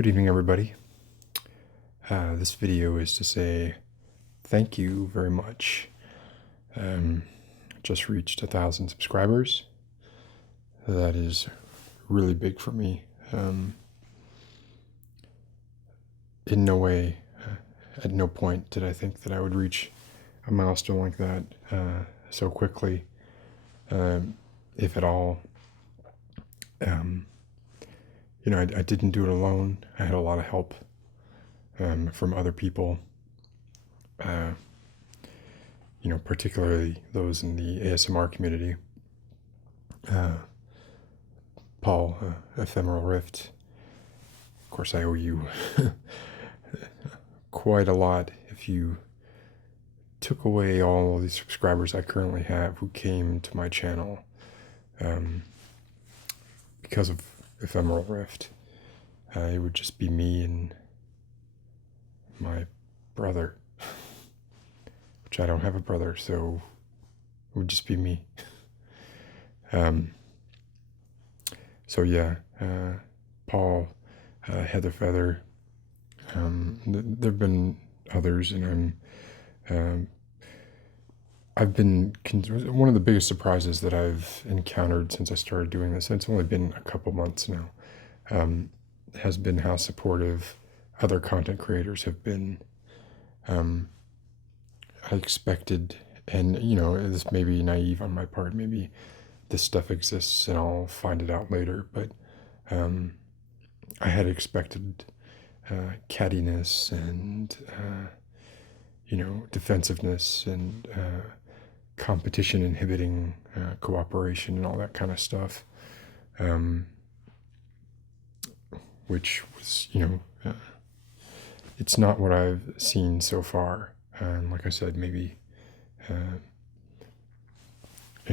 Good evening, everybody. This video is to say thank you very much. Just reached 1,000 subscribers. That is really big for me. In no way, at no point did I think that I would reach a milestone like that so quickly, if at all. I didn't do it alone. I had a lot of help from other people, particularly those in the ASMR community. Paul, Ephemeral Rift. Of course, I owe you quite a lot. If you took away all the subscribers I currently have who came to my channel because of Ephemeral Rift, it would just be me and my brother, which I don't have a brother, so it would just be me. So yeah, Paul, Heather Feather, there have been others, and I've been, one of the biggest surprises that I've encountered since I started doing this, and it's only been a couple months now, has been how supportive other content creators have been. I expected, and this may be naive on my part, maybe this stuff exists and I'll find it out later, but I had expected cattiness and defensiveness and competition inhibiting cooperation and all that kind of stuff, which was it's not what I've seen so far. And like I said, maybe in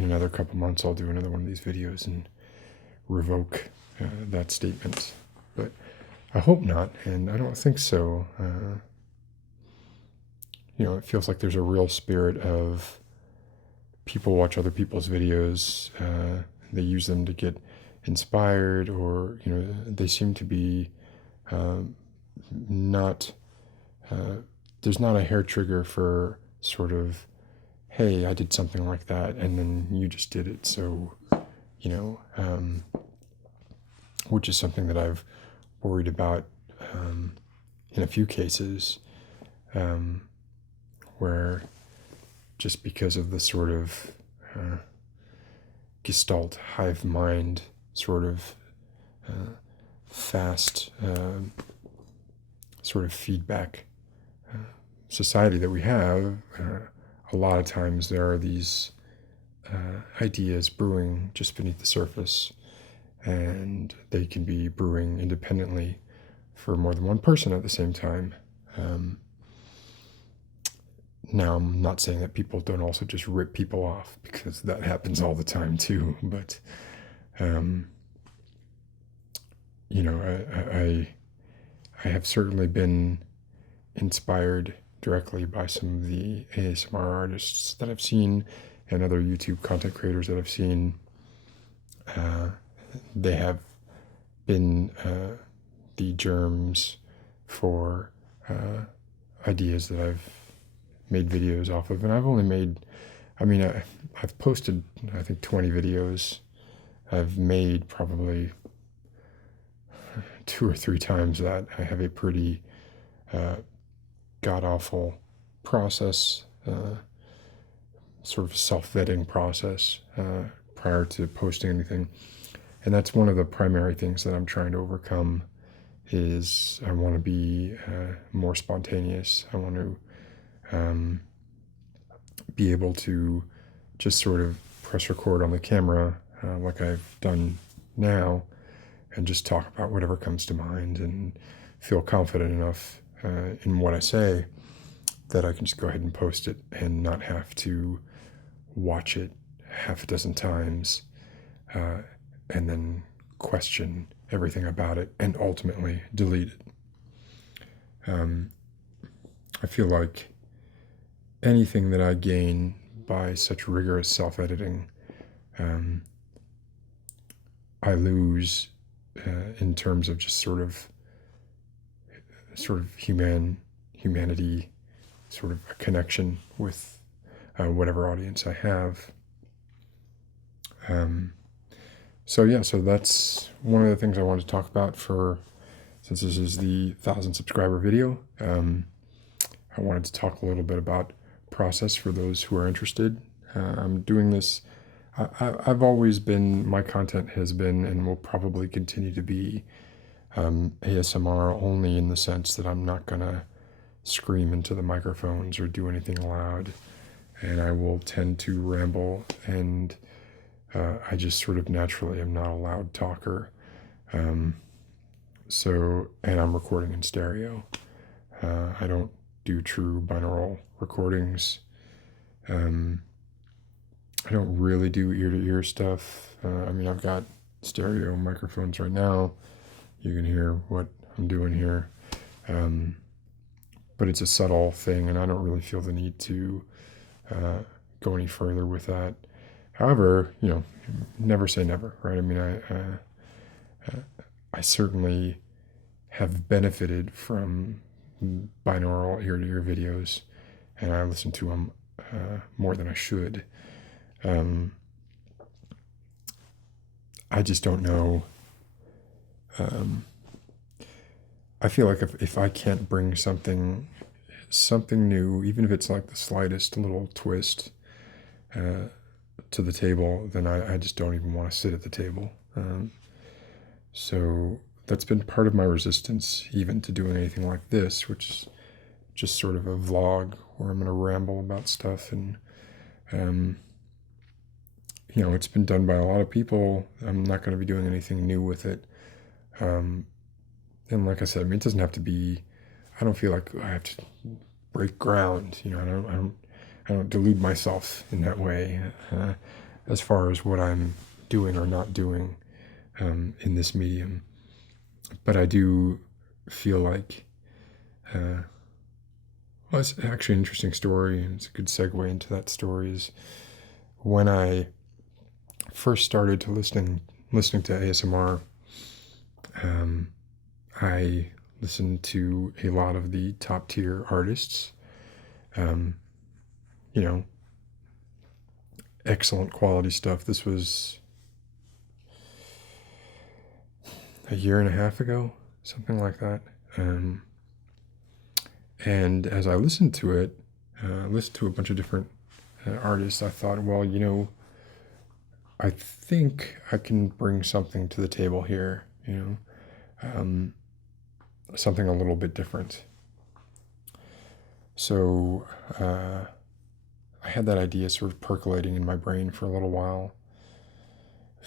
another couple months I'll do another one of these videos and revoke that statement, but I hope not, and I don't think so. It feels like there's a real spirit of people watch other people's videos, they use them to get inspired, or they seem to be not there's not a hair trigger for sort of, hey, I did something like that and then you just did it, so which is something that I've worried about in a few cases, where just because of the sort of Gestalt hive mind sort of fast sort of feedback society that we have, a lot of times there are these ideas brewing just beneath the surface, and they can be brewing independently for more than one person at the same time. Now, I'm not saying that people don't also just rip people off, because that happens all the time too, but I have certainly been inspired directly by some of the ASMR artists that I've seen and other YouTube content creators that I've seen. They have been the germs for ideas that I've made videos off of, and I've only made, I've posted, I think, 20 videos. I've made probably 2 or 3 times that. I have a pretty god-awful process, sort of self-vetting process prior to posting anything. And that's one of the primary things that I'm trying to overcome, is I want to be more spontaneous. I want to be able to just sort of press record on the camera like I've done now, and just talk about whatever comes to mind and feel confident enough in what I say that I can just go ahead and post it and not have to watch it half a dozen times and then question everything about it and ultimately delete it. I feel like anything that I gain by such rigorous self-editing, I lose in terms of just sort of sort of humanity, sort of a connection with whatever audience I have. So yeah, so that's one of the things I wanted to talk about since this is the 1,000 subscriber video. I wanted to talk a little bit about process for those who are interested. I'm doing this. I've always been, my content has been and will probably continue to be ASMR only, in the sense that I'm not going to scream into the microphones or do anything loud. And I will tend to ramble, and I just sort of naturally am not a loud talker. And I'm recording in stereo. I don't do true binaural recordings. I don't really do ear-to-ear stuff. I mean, I've got stereo microphones right now. You can hear what I'm doing here. But it's a subtle thing, and I don't really feel the need to go any further with that. However, never say never, right? I mean, I certainly have benefited from binaural ear-to-ear videos, and I listen to them more than I should. I just don't know. I feel like if I can't bring something new, even if it's like the slightest little twist to the table, then I just don't even want to sit at the table. So that's been part of my resistance even to doing anything like this, which is just sort of a vlog where I'm going to ramble about stuff. And it's been done by a lot of people. I'm not going to be doing anything new with it. And like I said, I mean, it doesn't have to be, I don't feel like I have to break ground. I don't delude myself in that way as far as what I'm doing or not doing in this medium. But I do feel like, well, it's actually an interesting story, and it's a good segue into that story. Is when I first started to listening to ASMR, I listened to a lot of the top tier artists, excellent quality stuff. This was a year and a half ago, something like that. And as I listened to it, listened to a bunch of different artists, I thought, well, I think I can bring something to the table here, something a little bit different. So I had that idea sort of percolating in my brain for a little while.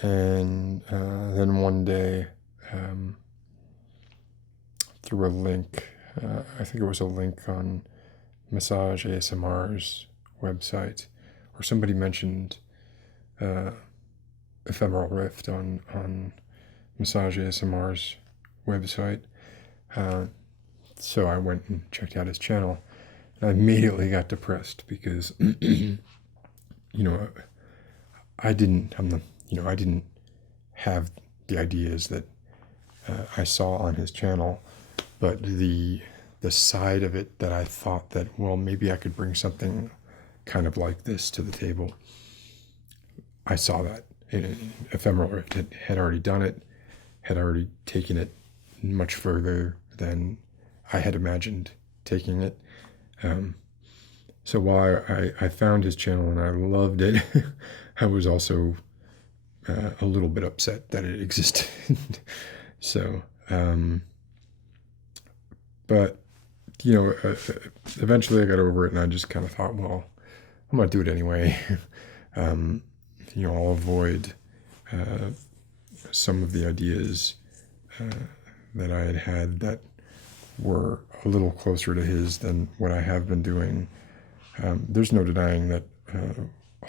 And then one day, through a link, I think it was a link on Massage ASMR's website, or somebody mentioned Ephemeral Rift on Massage ASMR's website. So I went and checked out his channel, and I immediately got depressed because, I didn't have the ideas that I saw on his channel, but the side of it that I thought that, well, maybe I could bring something kind of like this to the table. I saw that Ephemeral Rift had already done it, had already taken it much further than I had imagined taking it. So while I found his channel and I loved it, I was also a little bit upset that it existed. So, but eventually I got over it, and I just kind of thought, well, I'm gonna do it anyway. I'll avoid some of the ideas that I had that were a little closer to his than what I have been doing. There's no denying that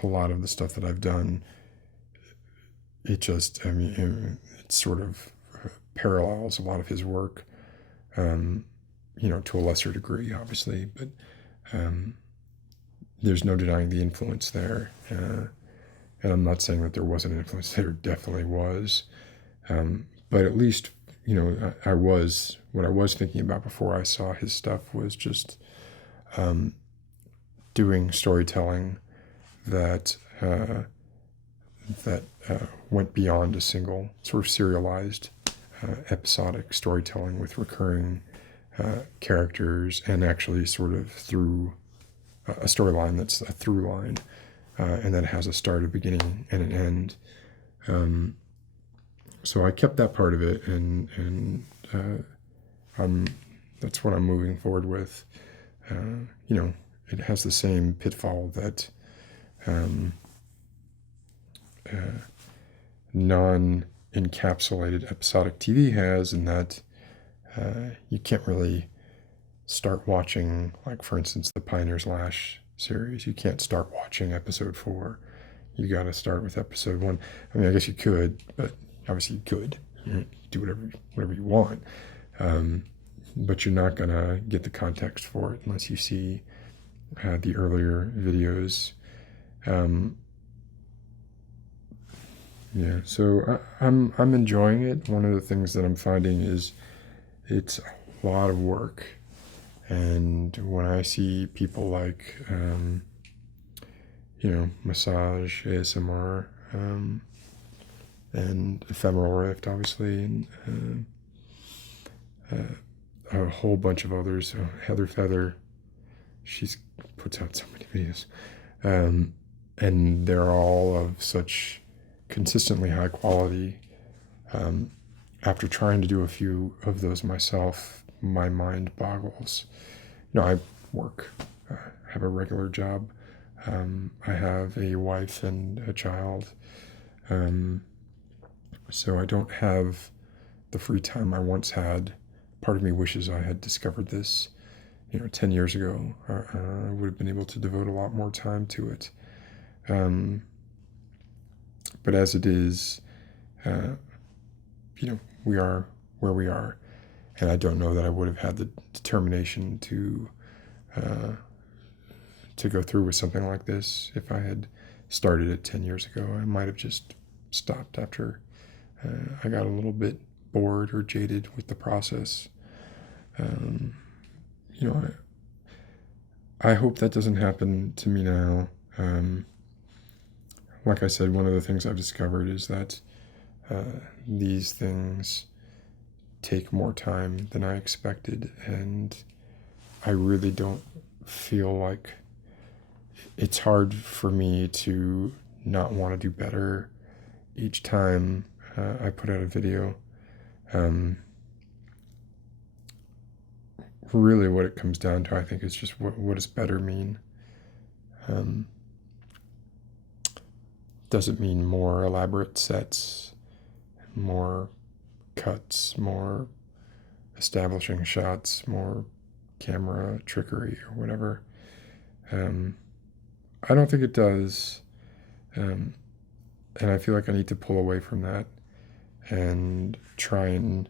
a lot of the stuff that I've done, it sort of parallels a lot of his work, to a lesser degree, obviously, but there's no denying the influence there. And I'm not saying that there wasn't an influence. There definitely was. But at least what I was thinking about before I saw his stuff was just doing storytelling that went beyond a single sort of serialized episodic storytelling with recurring characters, and actually sort of through a storyline that's a through line, and that has a start, a beginning, and an end. So I kept that part of it, and that's what I'm moving forward with. It has the same pitfall that non-encapsulated episodic TV has, in that you can't really start watching, like, for instance, the Pioneer's Lash series. You can't start watching episode 4. You got to start with episode 1. I mean, I guess you could, but obviously you could. You do whatever you want. But you're not going to get the context for it unless you see the earlier videos. So I'm enjoying it. One of the things that I'm finding is it's a lot of work. And when I see people like, Massage, ASMR, and Ephemeral Rift, obviously, and a whole bunch of others, Heather Feather, she puts out so many videos, and they're all of such consistently high quality. After trying to do a few of those myself, my mind boggles. I work, have a regular job. I have a wife and a child. So I don't have the free time I once had. Part of me wishes I had discovered this, 10 years ago. I would have been able to devote a lot more time to it. But as it is, we are where we are. And I don't know that I would have had the determination to go through with something like this if I had started it 10 years ago. I might have just stopped after I got a little bit bored or jaded with the process. I hope that doesn't happen to me now. Like I said, one of the things I've discovered is that these things take more time than I expected, and I really don't feel like it's hard for me to not want to do better each time I put out a video. Really what it comes down to, I think, is just what does better mean? Does it mean more elaborate sets, more cuts, more establishing shots, more camera trickery, or whatever? I don't think it does. And I feel like I need to pull away from that and try and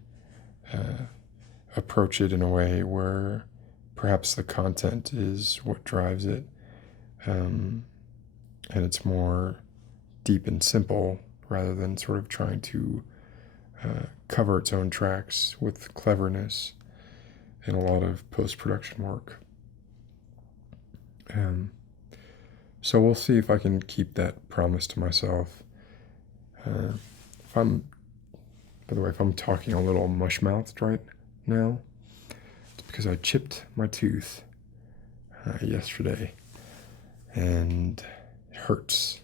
approach it in a way where perhaps the content is what drives it, and it's more deep and simple rather than sort of trying to cover its own tracks with cleverness and a lot of post-production work. So we'll see if I can keep that promise to myself. By the way, if I'm talking a little mush-mouthed right now, it's because I chipped my tooth yesterday, and it hurts.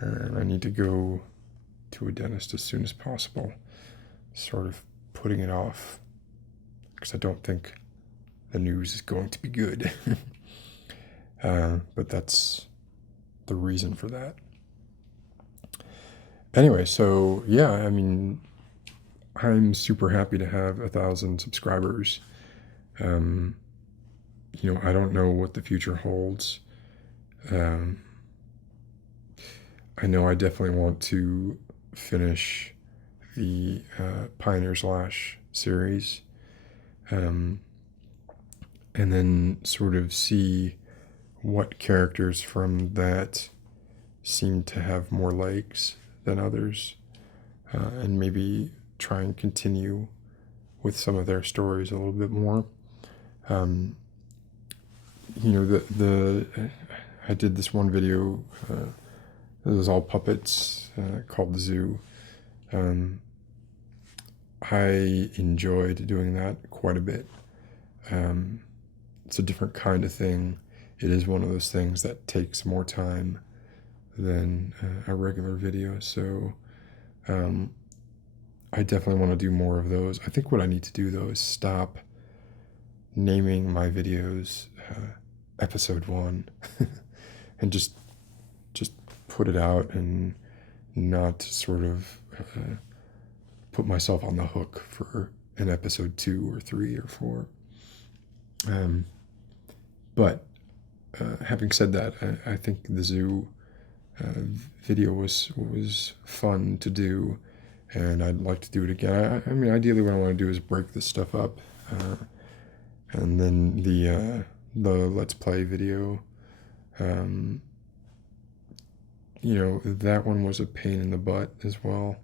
And I need to go to a dentist as soon as possible, sort of putting it off, because I don't think the news is going to be good. But that's the reason for that. Anyway, so yeah, I mean, I'm super happy to have 1,000 subscribers. I don't know what the future holds. I know I definitely want to finish the Pioneer's Lash series, and then sort of see what characters from that seem to have more legs than others, and maybe try and continue with some of their stories a little bit more. You know, I did this one video. It was all puppets called The Zoo. I enjoyed doing that quite a bit. It's a different kind of thing. It is one of those things that takes more time than a regular video. So I definitely want to do more of those. I think what I need to do, though, is stop naming my videos episode 1 and just put it out and not sort of put myself on the hook for an episode 2 or 3 or 4. But having said that, I think the zoo video was fun to do, and I'd like to do it again. I mean, ideally what I want to do is break this stuff up, and then the Let's Play video, you know, that one was a pain in the butt as well.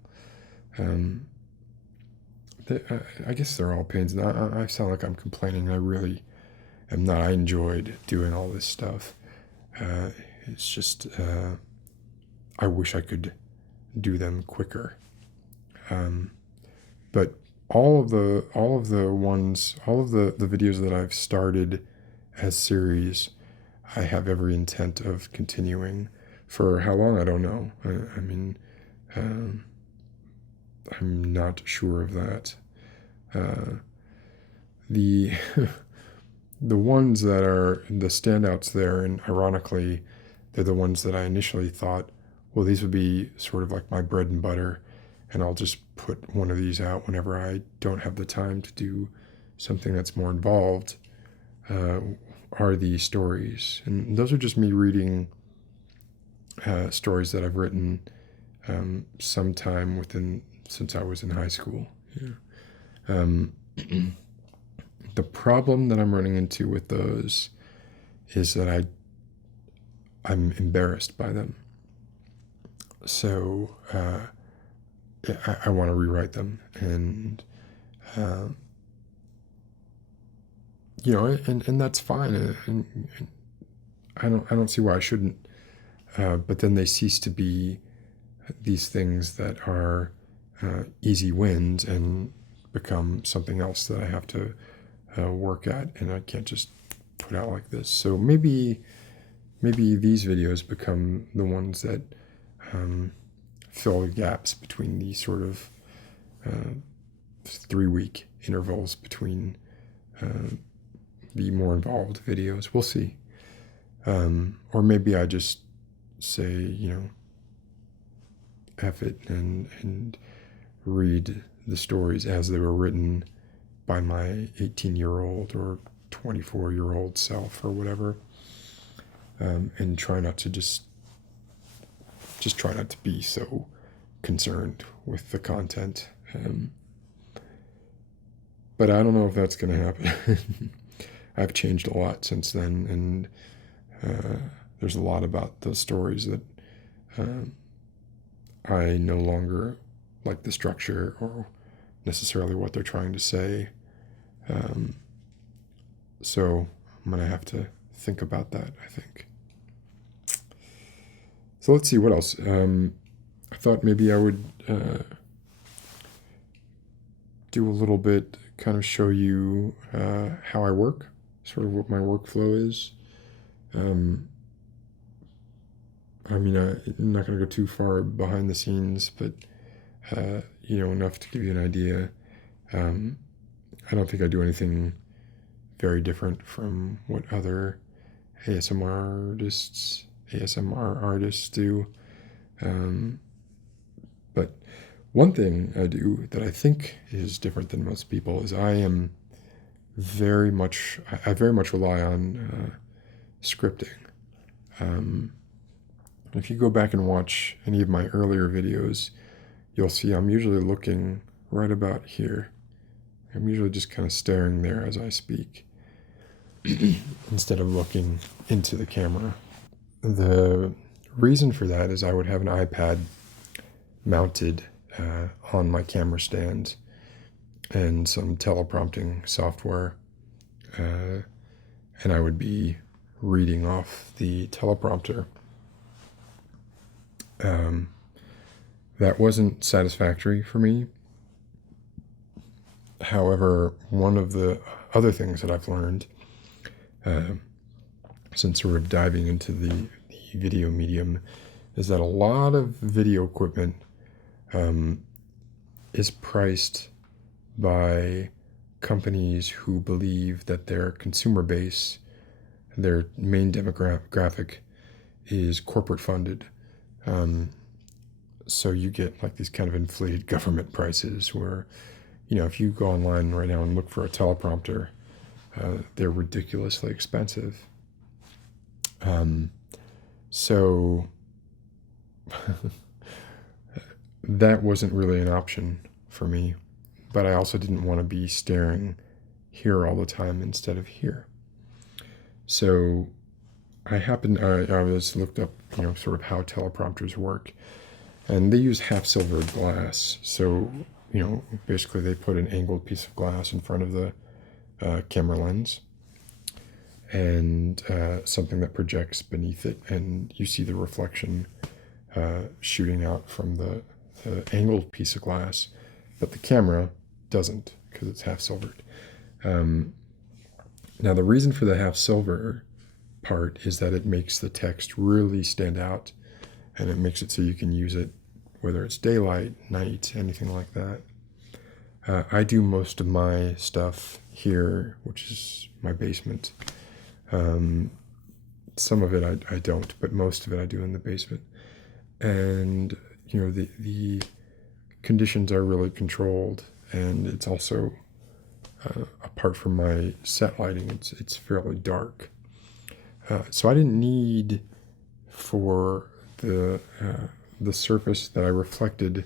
I guess they're all pains. I sound like I'm complaining. I really am not. I enjoyed doing all this stuff. It's just I wish I could do them quicker. But all of the videos that I've started as series, I have every intent of continuing. For how long, I don't know. I mean, I'm not sure of that. The the ones that are the standouts there, and ironically, they're the ones that I initially thought, well, these would be sort of like my bread and butter, and I'll just put one of these out whenever I don't have the time to do something that's more involved, are the stories. And those are just me reading stories that I've written sometime since I was in high school. Yeah. The problem that I'm running into with those is that I'm embarrassed by them. So I want to rewrite them, and you know, and that's fine, and I don't see why I shouldn't. But then they cease to be these things that are easy wins and become something else that I have to work at, and I can't just put out like this. So maybe these videos become the ones that fill the gaps between these sort of 3-week intervals between the more involved videos. We'll see. Or maybe I just say, you know, F it and read the stories as they were written by my 18-year-old or 24-year-old self or whatever, and try not to just try not to be so concerned with the content. But I don't know if that's going to happen. I've changed a lot since then, and there's a lot about those stories that I no longer like the structure or necessarily what they're trying to say. So I'm going to have to think about that, I think. So let's see, what else? I thought maybe I would do a little bit, kind of show you how I work, sort of what my workflow is. I mean, I'm not going to go too far behind the scenes, but, you know, enough to give you an idea. I don't think I do anything very different from what other ASMR artists do. But one thing I do that I think is different than most people is I very much rely on scripting. If you go back and watch any of my earlier videos, you'll see I'm usually looking right about here. I'm usually just kind of staring there as I speak instead of looking into the camera. The reason for that is I would have an iPad mounted on my camera stand and some teleprompting software, and I would be reading off the teleprompter. That wasn't satisfactory for me. However, one of the other things that I've learned since sort of diving into the video medium is that a lot of video equipment is priced by companies who believe that their consumer base, their main demographic, is corporate funded. So you get like these kind of inflated government prices where, if you go online right now and look for a teleprompter, they're ridiculously expensive. So that wasn't really an option for me, but I also didn't want to be staring here all the time instead of here. So I was looked up, sort of how teleprompters work, and they use half silvered glass. So, basically they put an angled piece of glass in front of the camera lens and something that projects beneath it, and you see the reflection shooting out from the angled piece of glass, but the camera doesn't because it's half silvered. Now the reason for the half silver part is that it makes the text really stand out, and it makes it so you can use it whether it's daylight, night, anything like that. I do most of my stuff here, which is my basement. Some of it I don't, but most of it I do in the basement. And the conditions are really controlled, and it's also apart from my set lighting, it's fairly dark. So I didn't need for the surface that I reflected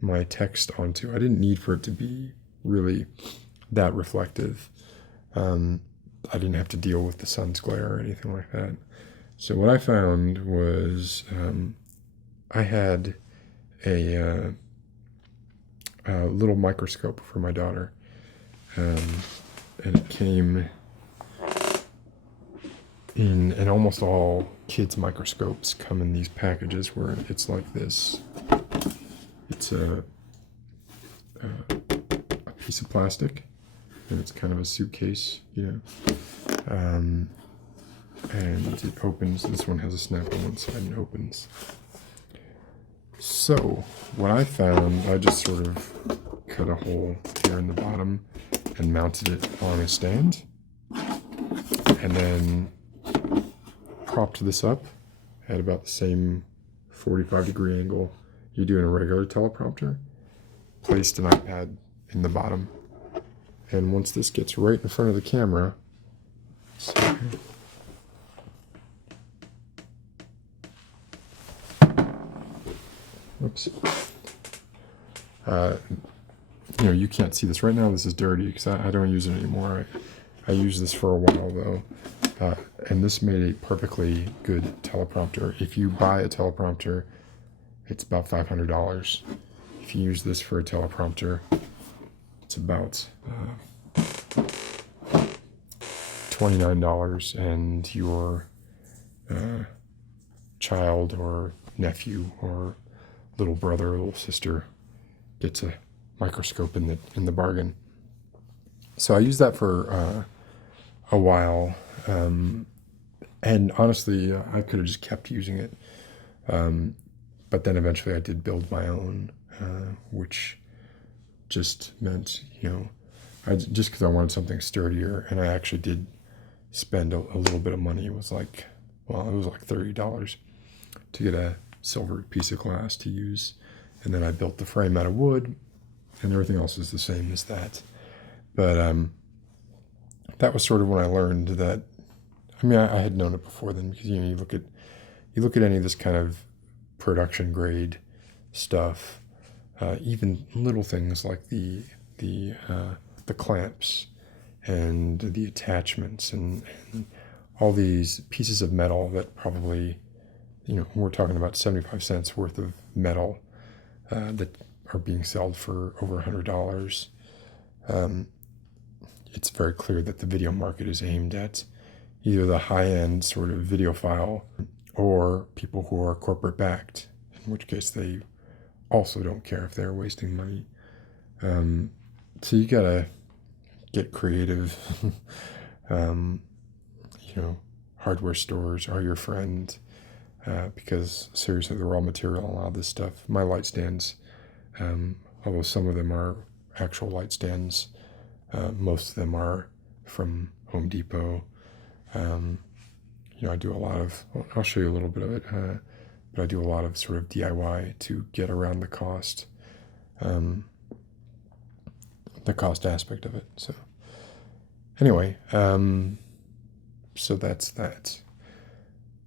my text onto. I didn't need for it to be really that reflective. I didn't have to deal with the sun's glare or anything like that. So what I found was I had a little microscope for my daughter, and it came in, and almost all kids' microscopes come in these packages where it's like this. It's a piece of plastic, and it's kind of a suitcase, and it opens. This one has a snap on one side and it opens. So what I found, I just sort of cut a hole here in the bottom and mounted it on a stand, and then propped this up at about the same 45-degree angle you do in a regular teleprompter, placed an iPad in the bottom, and once this gets right in front of the camera, oops, you can't see this right now. This is dirty because I don't use it anymore. I used this for a while though, and this made a perfectly good teleprompter. If you buy a teleprompter, it's about $500. If you use this for a teleprompter, it's about $29, and your child or nephew or little brother or little sister gets a microscope in the bargain. So I used that for a while, and honestly, I could have just kept using it. But then eventually I did build my own, which just meant, just because I wanted something sturdier, and I actually did spend a little bit of money. It was like $30 to get a silver piece of glass to use. And then I built the frame out of wood, and everything else is the same as that. But that was sort of when I learned that, I had known it before then, because, you look at any of this kind of production grade stuff, even little things like the clamps and the attachments and all these pieces of metal that probably, we're talking about 75 cents worth of metal that are being sold for over $100. It's very clear that the video market is aimed at either the high-end sort of videophile or people who are corporate backed, in which case they also don't care if they're wasting money. So you gotta get creative. Hardware stores are your friend, because seriously, the raw material and a lot of this stuff, my light stands, although some of them are actual light stands, most of them are from Home Depot. I do a lot of, I'll show you a little bit of it, but I do a lot of sort of DIY to get around the cost aspect of it. So anyway, so that's that.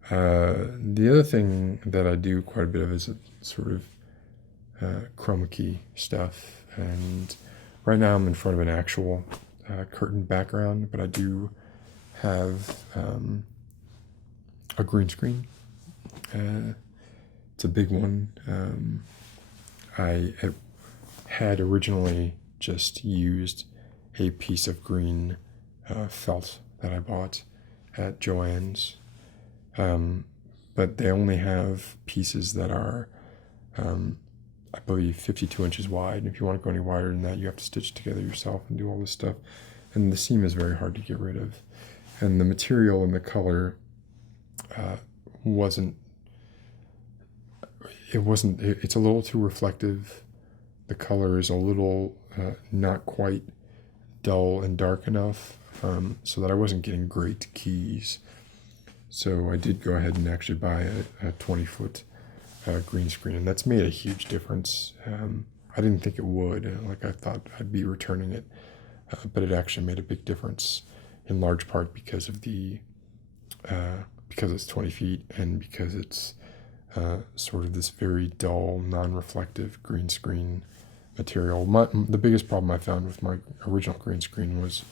The other thing that I do quite a bit of is a sort of chroma key stuff, and right now I'm in front of an actual curtain background, but I do have a green screen. It's a big one. I had originally just used a piece of green felt that I bought at Joann's, but they only have pieces that are I believe 52 inches wide, and if you want to go any wider than that, you have to stitch together yourself and do all this stuff, and the seam is very hard to get rid of, and the material and the color it's a little too reflective. The color is a little not quite dull and dark enough, so that I wasn't getting great keys. So I did go ahead and actually buy a 20-foot green screen, and that's made a huge difference. I didn't think it would. I thought I'd be returning it, but it actually made a big difference, in large part because of because it's 20 feet and because it's sort of this very dull, non-reflective green screen material. The biggest problem I found with my original green screen was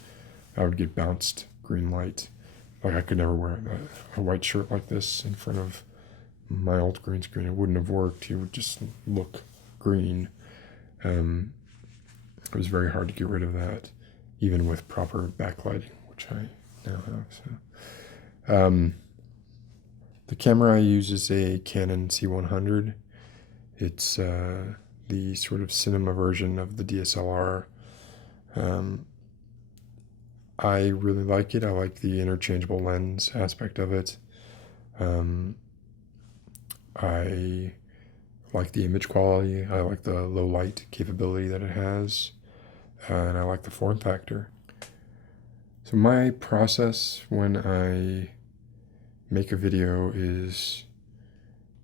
I would get bounced green light. I could never wear a white shirt like this in front of my old green screen. It wouldn't have worked. It would just look green. It was very hard to get rid of that, even with proper backlighting, which I now have. So, the camera I use is a Canon C100. It's the sort of cinema version of the DSLR. I really like it. I like the interchangeable lens aspect of it. I like the image quality. I like the low light capability that it has. And I like the form factor. So my process when I make a video is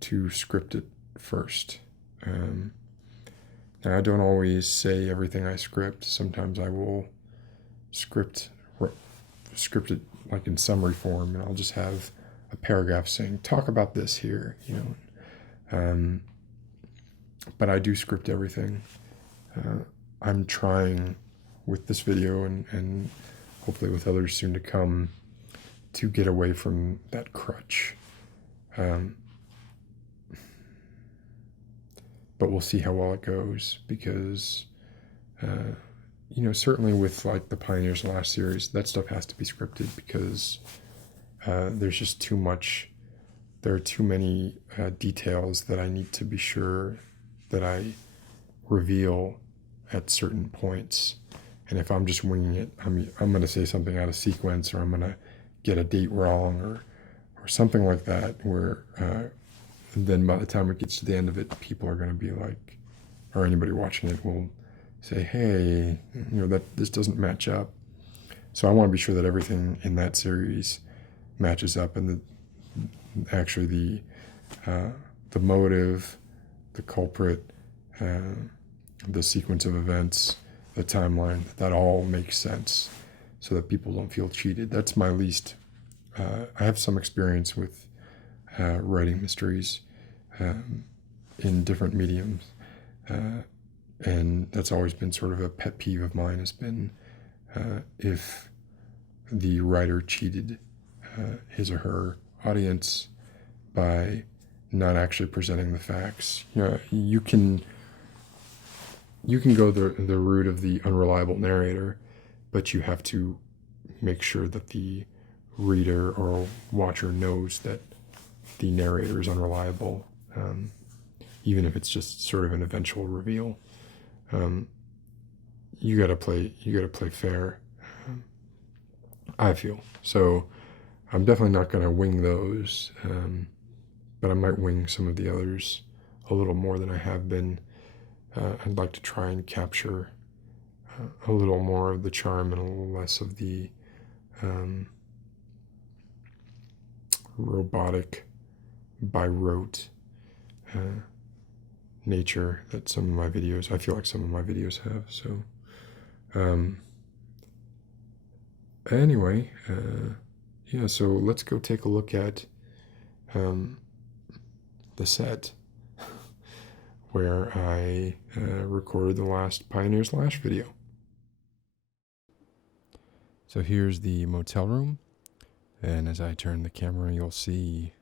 to script it first. Now I don't always say everything I script. Sometimes I will script it like in summary form, and I'll just have a paragraph saying, talk about this here, but I do script everything. I'm trying with this video and hopefully with others soon to come to get away from that crutch. But we'll see how well it goes, because certainly with like the Pioneers last series, that stuff has to be scripted, because there's just too much. There are too many details that I need to be sure that I reveal at certain points. And if I'm just winging it, I'm going to say something out of sequence, or I'm going to get a date wrong, or something like that, where then by the time it gets to the end of it, people are going to be like, or anybody watching it will say, hey, that this doesn't match up. So I want to be sure that everything in that series matches up, and actually the motive, the culprit, the sequence of events, the timeline, that all makes sense, so that people don't feel cheated. That's my least. I have some experience with writing mysteries in different mediums, and that's always been sort of a pet peeve of mine, has been if the writer cheated his or her audience by not actually presenting the facts. You can you can go the route of the unreliable narrator, but you have to make sure that the reader or watcher knows that the narrator is unreliable, even if it's just sort of an eventual reveal. You gotta play fair. I feel so. I'm definitely not gonna wing those, but I might wing some of the others a little more than I have been. I'd like to try and capture a little more of the charm and a little less of the robotic, by rote nature that some of my videos, I feel like some of my videos have. So, anyway, yeah, so let's go take a look at the set where I recorded the last Pioneers Lash video. So here's the motel room, and as I turn the camera, you'll see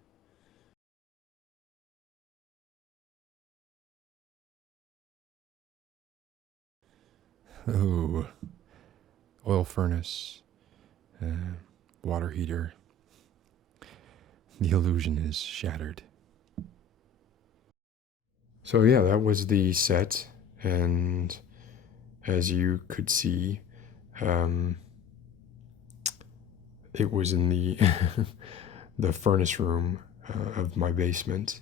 oh, oil furnace, water heater. The illusion is shattered. So yeah, that was the set, and as you could see, it was in the the furnace room of my basement.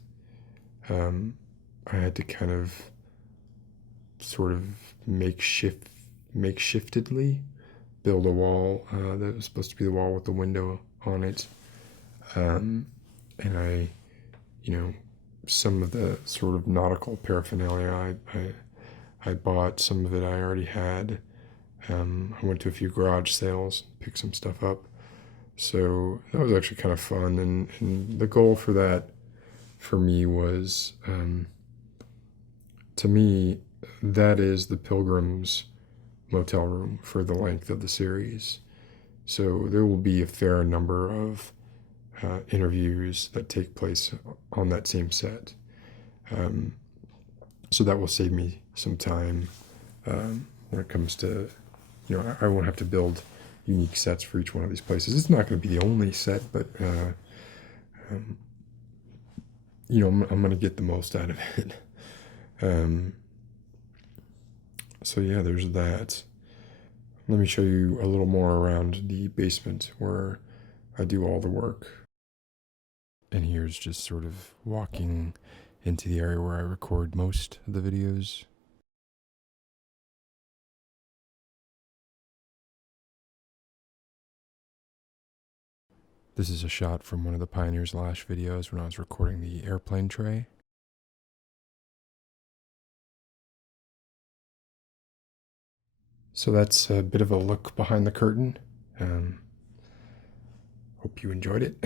I had to kind of sort of makeshiftedly build a wall that was supposed to be the wall with the window on it. And I, some of the sort of nautical paraphernalia I bought, some of it I already had. I went to a few garage sales, picked some stuff up. So that was actually kind of fun. And the goal for that, for me, was, to me, that is the Pilgrim's motel room for the length of the series. So there will be a fair number of interviews that take place on that same set. So that will save me some time when it comes to, I won't have to build unique sets for each one of these places. It's not going to be the only set, but, I'm going to get the most out of it. So yeah, there's that. Let me show you a little more around the basement where I do all the work. And here's just sort of walking into the area where I record most of the videos. This is a shot from one of the Pioneers Lash videos when I was recording the airplane tray. So that's a bit of a look behind the curtain. Hope you enjoyed it.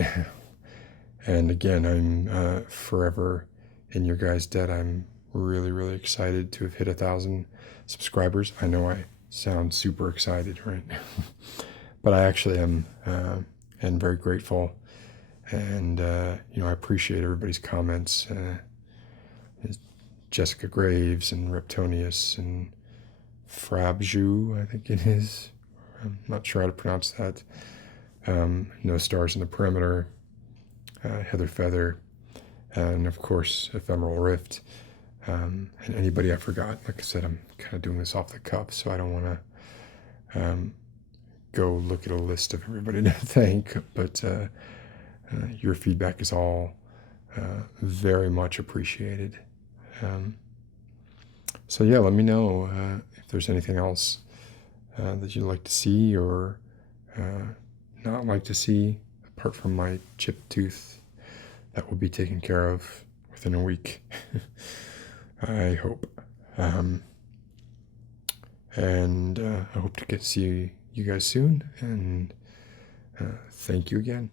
And again, I'm forever in your guys' debt. I'm really, really excited to have hit 1,000 subscribers. I know I sound super excited, right? But I actually am, and very grateful. And, I appreciate everybody's comments. Jessica Graves and Reptonius and Frabju, I think it is. I'm not sure how to pronounce that. No Stars in the Perimeter, Heather Feather, and of course Ephemeral Rift. And anybody I forgot. Like I said, I'm kind of doing this off the cuff, so I don't want to go look at a list of everybody to thank. But your feedback is all very much appreciated. So yeah, let me know if there's anything else that you'd like to see or not like to see, apart from my chipped tooth. That will be taken care of within a week, I hope. And I hope to get to see you guys soon, and thank you again.